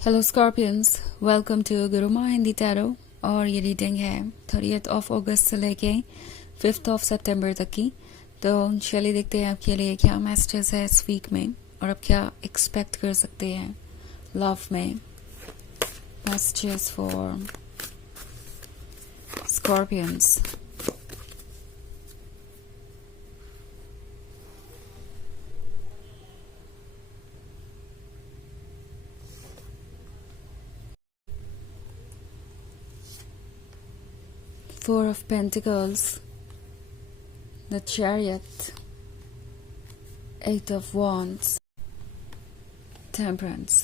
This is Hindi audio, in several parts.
Hello scorpions, welcome to Guruma Hindi tarot. और ये रीडिंग है 30th ऑफ अगस्त से लेके 5th ऑफ सितंबर तक की। तो चलिए देखते हैं आपके लिए क्या मैसेजेस है इस वीक में और आप क्या एक्सपेक्ट कर सकते हैं लव में। Messages for Scorpions. Four of Pentacles, the Chariot, Eight of Wands, Temperance.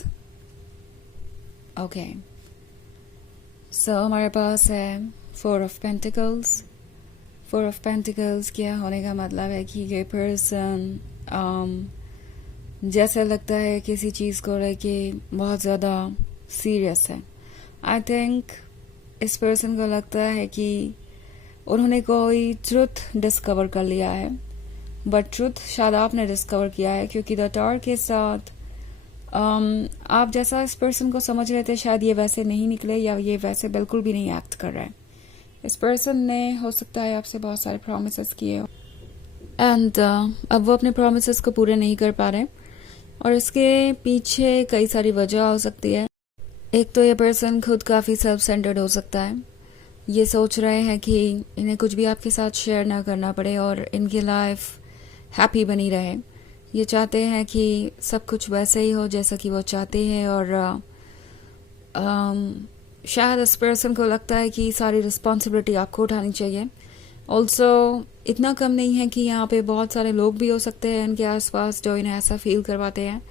Okay. So हमारे पास है Four of Pentacles. Four of Pentacles क्या होने का मतलब है कि ये पर्सन जैसे लगता है किसी चीज़ को लेके बहुत ज़्यादा सीरियस है। आई थिंक इस पर्सन को लगता है कि उन्होंने कोई ट्रुथ डिस्कवर कर लिया है, बट ट्रुथ शायद आपने डिस्कवर किया है, क्योंकि द टावर के साथ आप जैसा इस पर्सन को समझ रहे थे शायद ये वैसे नहीं निकले, या ये वैसे बिल्कुल भी नहीं एक्ट कर रहा है। इस पर्सन ने हो सकता है आपसे बहुत सारे प्रोमिसेस किए एंड अब वो अपने प्रोमिसेस को पूरे नहीं कर पा रहे, और इसके पीछे कई सारी वजह हो सकती है। एक तो ये पर्सन खुद काफ़ी सेल्फ सेंटर्ड हो सकता है। ये सोच रहे हैं कि इन्हें कुछ भी आपके साथ शेयर ना करना पड़े और इनकी लाइफ हैप्पी बनी रहे। ये चाहते हैं कि सब कुछ वैसे ही हो जैसा कि वो चाहते हैं, और शायद इस पर्सन को लगता है कि सारी रिस्पॉन्सिबिलिटी आपको उठानी चाहिए। ऑल्सो इतना कम नहीं है कि यहाँ पे बहुत सारे लोग भी हो सकते हैं इनके आसपास जो इन्हें ऐसा फील करवाते हैं।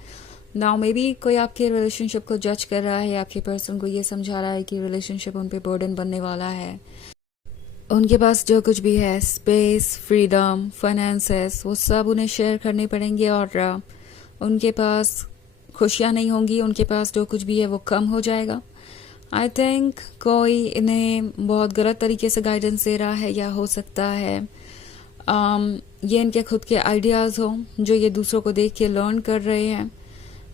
नाउ मे बी कोई आपके रिलेशनशिप को जज कर रहा है, आपके पर्सन को ये समझा रहा है कि रिलेशनशिप उन पे बर्डन बनने वाला है। उनके पास जो कुछ भी है, स्पेस, फ्रीडम, फाइनेंसेस, वो सब उन्हें शेयर करने पड़ेंगे, और उनके पास खुशियाँ नहीं होंगी। उनके पास जो कुछ भी है वो कम हो जाएगा। आई थिंक कोई इन्हें बहुत गलत तरीके से गाइडेंस दे रहा है, या हो सकता है ये इनके खुद के आइडियाज़ हो जो ये दूसरों को देख के लर्न कर रहे हैं,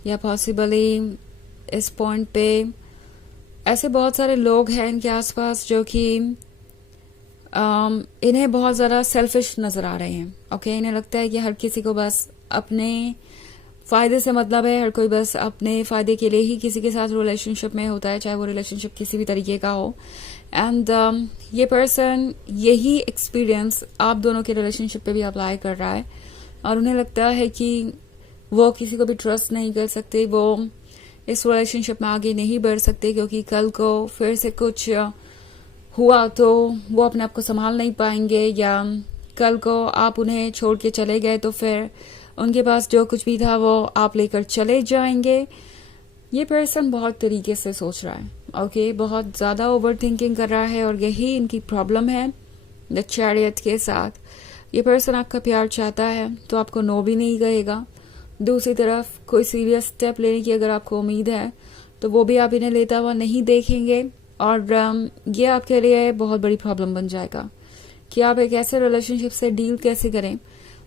या पॉसिबली इस पॉइंट पे ऐसे बहुत सारे लोग हैं इनके आसपास जो कि इन्हें बहुत ज़्यादा सेल्फिश नज़र आ रहे हैं। ओके, इन्हें लगता है कि हर किसी को बस अपने फ़ायदे से मतलब है, हर कोई बस अपने फ़ायदे के लिए ही किसी के साथ रिलेशनशिप में होता है, चाहे वो रिलेशनशिप किसी भी तरीके का हो। एंड ये पर्सन यही एक्सपीरियंस आप दोनों के रिलेशनशिप पे भी अप्लाई कर रहा है, और उन्हें लगता है कि वो किसी को भी ट्रस्ट नहीं कर सकते, वो इस रिलेशनशिप में आगे नहीं बढ़ सकते, क्योंकि कल को फिर से कुछ हुआ तो वो अपने आप को संभाल नहीं पाएंगे, या कल को आप उन्हें छोड़ के चले गए तो फिर उनके पास जो कुछ भी था वो आप लेकर चले जाएंगे। ये पर्सन बहुत तरीके से सोच रहा है। ओके, बहुत ज़्यादा ओवर थिंकिंग कर रहा है, और यही इनकी प्रॉब्लम है द चैरियट के साथ। ये पर्सन आपका प्यार चाहता है तो आपको नो भी नहीं कहेगा। दूसरी तरफ कोई सीरियस स्टेप लेने की अगर आपको उम्मीद है तो वो भी आप इन्हें लेता हुआ नहीं देखेंगे, और ये आपके लिए बहुत बड़ी प्रॉब्लम बन जाएगा कि आप एक ऐसे रिलेशनशिप से डील कैसे करें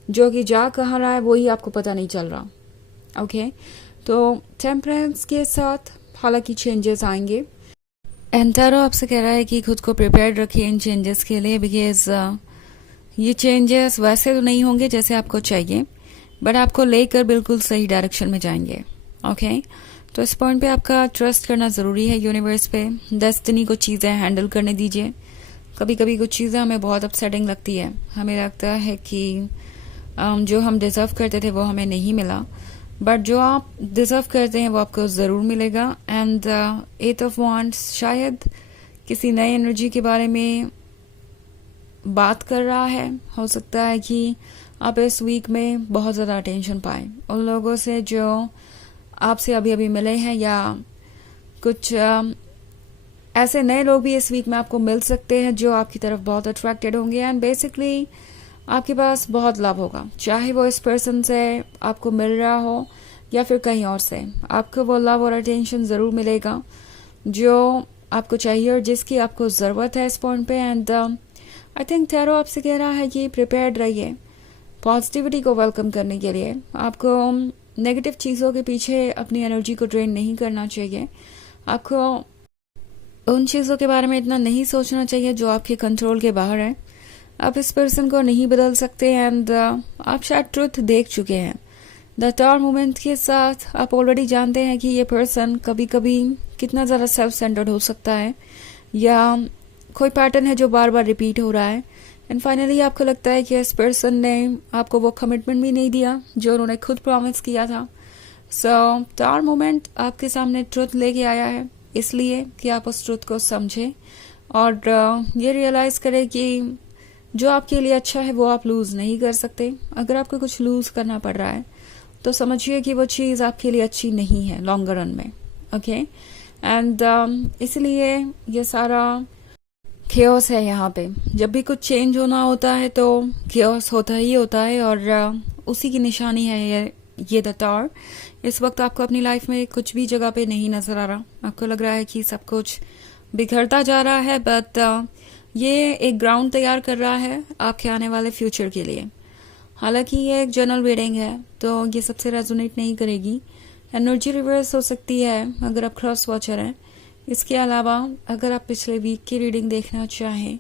जो कि जा कहाँ रहा है वही आपको पता नहीं चल रहा। ओके, तो टेम्परेंस के साथ हालांकि चेंजेस आएंगे, एंटारो आपसे कह रहा है कि खुद को प्रिपेयर्ड रखिए इन चेंजेस के लिए, बिकॉज ये चेंजेस वैसे तो नहीं होंगे जैसे आपको चाहिए, बट आपको लेकर बिल्कुल सही डायरेक्शन में जाएंगे। ओके, तो इस पॉइंट पे आपका ट्रस्ट करना ज़रूरी है यूनिवर्स पे। डेस्टिनी को चीज़ें हैंडल करने दीजिए। कभी कभी कुछ चीज़ें हमें बहुत अपसेटिंग लगती है, हमें लगता है कि जो हम डिज़र्व करते थे वो हमें नहीं मिला, बट जो आप डिज़र्व करते हैं वो आपको ज़रूर मिलेगा। एंड एट ऑफ वॉन्ड्स शायद किसी नए एनर्जी के बारे में बात कर रहा है। हो सकता है कि आप इस वीक में बहुत ज़्यादा अटेंशन पाएं उन लोगों से जो आपसे अभी अभी मिले हैं, या कुछ ऐसे नए लोग भी इस वीक में आपको मिल सकते हैं जो आपकी तरफ बहुत अट्रैक्टेड होंगे, एंड बेसिकली आपके पास बहुत लाभ होगा, चाहे वो इस पर्सन से आपको मिल रहा हो या फिर कहीं और से। आपको वो लव और अटेंशन ज़रूर मिलेगा जो आपको चाहिए और जिसकी आपको ज़रूरत है इस पॉइंट पे। एंड आई थिंक टैरो आपसे कह रहा है कि प्रिपेयर्ड रहिए पॉजिटिविटी को वेलकम करने के लिए। आपको नेगेटिव चीज़ों के पीछे अपनी एनर्जी को ड्रेन नहीं करना चाहिए। आपको उन चीज़ों के बारे में इतना नहीं सोचना चाहिए जो आपके कंट्रोल के बाहर है। आप इस पर्सन को नहीं बदल सकते एंड आप शायद ट्रुथ देख चुके हैं। द टावर मोमेंट के साथ आप ऑलरेडी जानते हैं कि ये पर्सन कभी कभी कितना ज़्यादा सेल्फ सेंटर्ड हो सकता है, या कोई पैटर्न है जो बार बार रिपीट हो रहा है। एंड फाइनली आपको लगता है कि इस पर्सन ने आपको वो कमिटमेंट भी नहीं दिया जो उन्होंने खुद प्रॉमिस किया था। सो टावर मोमेंट आपके सामने ट्रुथ लेके आया है, इसलिए कि आप उस ट्रुथ को समझें और ये रियलाइज़ करें कि जो आपके लिए अच्छा है वो आप लूज़ नहीं कर सकते। अगर आपको कुछ लूज़ करना पड़ रहा है तो समझिए कि वो चीज़ आपके लिए अच्छी नहीं है लॉन्ग रन में। ओके, एंड इसलिए ये सारा केओस है यहाँ पे। जब भी कुछ चेंज होना होता है तो केओस होता ही होता है, और उसी की निशानी है ये द टावर। इस वक्त आपको अपनी लाइफ में कुछ भी जगह पे नहीं नजर आ रहा, आपको लग रहा है कि सब कुछ बिखरता जा रहा है, बट ये एक ग्राउंड तैयार कर रहा है आपके आने वाले फ्यूचर के लिए। हालांकि ये एक जनरल रीडिंग है तो ये सबसे रेजोनेट नहीं करेगी। एनर्जी रिवर्स हो सकती है अगर आप क्रॉस वॉचर हैं। इसके अलावा अगर आप पिछले वीक की रीडिंग देखना चाहें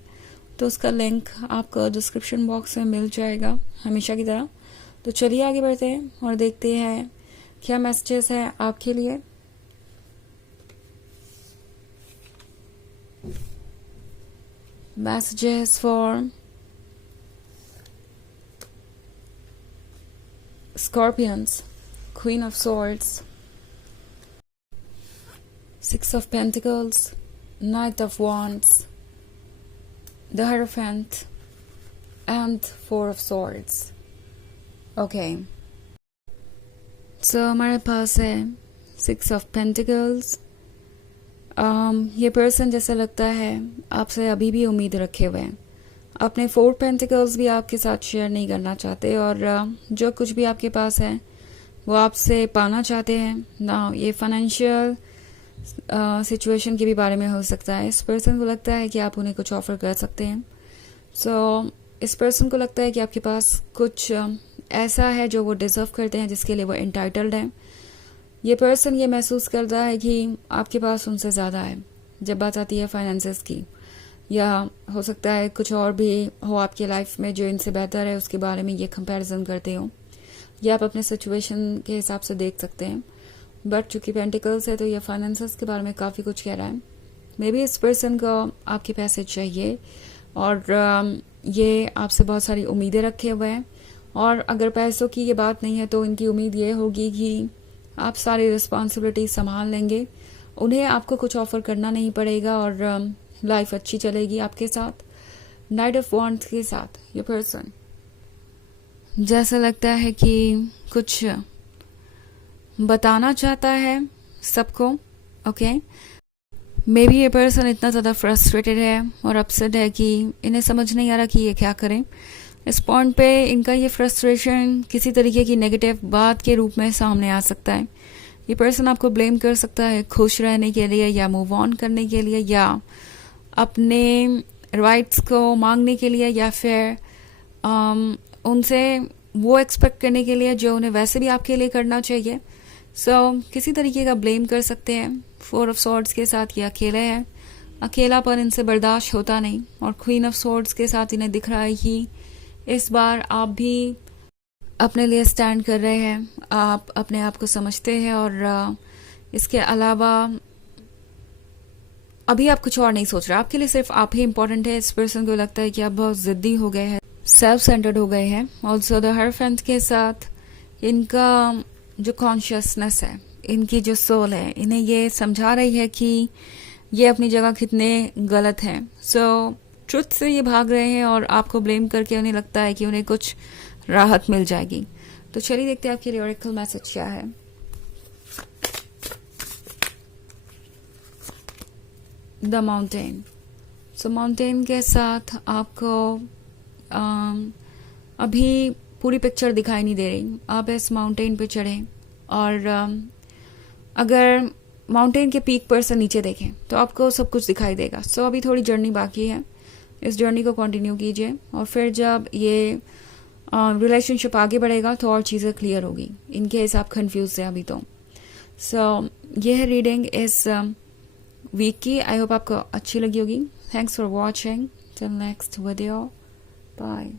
तो उसका लिंक आपको डिस्क्रिप्शन बॉक्स में मिल जाएगा हमेशा की तरह। तो चलिए आगे बढ़ते हैं और देखते हैं क्या मैसेजेस है आपके लिए। Messages for Scorpions, Queen of Swords, Six of Pentacles, Knight of Wands, the Hierophant, and Four of Swords. Okay. So हमारे पास है Six of Pentacles. ये पर्सन जैसा लगता है आपसे अभी भी उम्मीद रखे हुए हैं। अपने 4 पेंटिकल्स भी आपके साथ शेयर नहीं करना चाहते, और जो कुछ भी आपके पास है वो आपसे पाना चाहते हैं ना। ये फाइनेंशियल सिचुएशन के भी बारे में हो सकता है। इस पर्सन को लगता है कि आप उन्हें कुछ ऑफर कर सकते हैं। सो इस पर्सन को लगता है कि आपके पास कुछ ऐसा है जो वो डिजर्व करते हैं, जिसके लिए वो इंटाइटल्ड हैं। ये पर्सन ये महसूस करता है कि आपके पास उनसे ज़्यादा है जब बात आती है फाइनेंसेस की, या हो सकता है कुछ और भी हो आपकी लाइफ में जो इनसे बेहतर है, उसके बारे में ये कंपैरिजन करते हो, या आप अपने सिचुएशन के हिसाब से देख सकते हैं। बट चूंकि पेंटिकल्स है तो ये फाइनेंसेस के बारे में काफ़ी कुछ कह रहा है। मे बी इस पर्सन को आपके पैसे चाहिए और ये आपसे बहुत सारी उम्मीदें रखे हुए हैं, और अगर पैसों की ये बात नहीं है तो इनकी उम्मीद ये होगी कि आप सारी रिस्पॉन्सिबिलिटी संभाल लेंगे, उन्हें आपको कुछ ऑफर करना नहीं पड़ेगा और लाइफ अच्छी चलेगी आपके साथ। नाइट ऑफ वॉन्ड्स के साथ ये पर्सन जैसा लगता है कि कुछ बताना चाहता है सबको। ओके, मे बी ये पर्सन इतना ज़्यादा फ्रस्ट्रेटेड है और अपसेट है कि इन्हें समझ नहीं आ रहा कि ये क्या करें। इस पॉइंट पे इनका ये फ्रस्ट्रेशन किसी तरीके की नेगेटिव बात के रूप में सामने आ सकता है। ये पर्सन आपको ब्लेम कर सकता है खुश रहने के लिए, या मूव ऑन करने के लिए, या अपने राइट्स को मांगने के लिए, या फिर उनसे वो एक्सपेक्ट करने के लिए जो उन्हें वैसे भी आपके लिए करना चाहिए। किसी तरीके का ब्लेम कर सकते हैं। 4 ऑफ सॉर्ड्स के साथ ये अकेले हैं, अकेलापन इनसे बर्दाश्त होता नहीं, और क्वीन ऑफ सॉर्ड्स के साथ इन्हें दिख रहा है कि इस बार आप भी अपने लिए स्टैंड कर रहे हैं, आप अपने आप को समझते हैं, और इसके अलावा अभी आप कुछ और नहीं सोच रहे, आपके लिए सिर्फ आप ही इम्पोर्टेंट है। इस पर्सन को लगता है कि आप बहुत जिद्दी हो गए हैं, सेल्फ सेंटर्ड हो गए हैं। ऑल्सो द हायरोफेंट के साथ इनका जो कॉन्शियसनेस है, इनकी जो सोल है, इन्हें ये समझा रही है कि ये अपनी जगह कितने गलत हैं। ट्रुथ से ये भाग रहे हैं और आपको ब्लेम करके उन्हें लगता है कि उन्हें कुछ राहत मिल जाएगी। तो चलिए देखते हैं आपके लिए ऑरेकल मैसेज क्या है। The mountain. माउंटेन के साथ आपको अभी पूरी पिक्चर दिखाई नहीं दे रही। आप इस माउंटेन पे चढ़ें, और अगर माउंटेन के पीक पर से नीचे देखें तो आपको सब कुछ दिखाई देगा। अभी थोड़ी जर्नी बाकी है, इस जर्नी को कंटिन्यू कीजिए, और फिर जब ये रिलेशनशिप आगे बढ़ेगा तो और चीज़ें क्लियर होगी, इन केस आप कंफ्यूज है अभी तो। सो ये है रीडिंग इस वीक की। आई होप आपको अच्छी लगी होगी। Thanks for watching. Till next video, bye.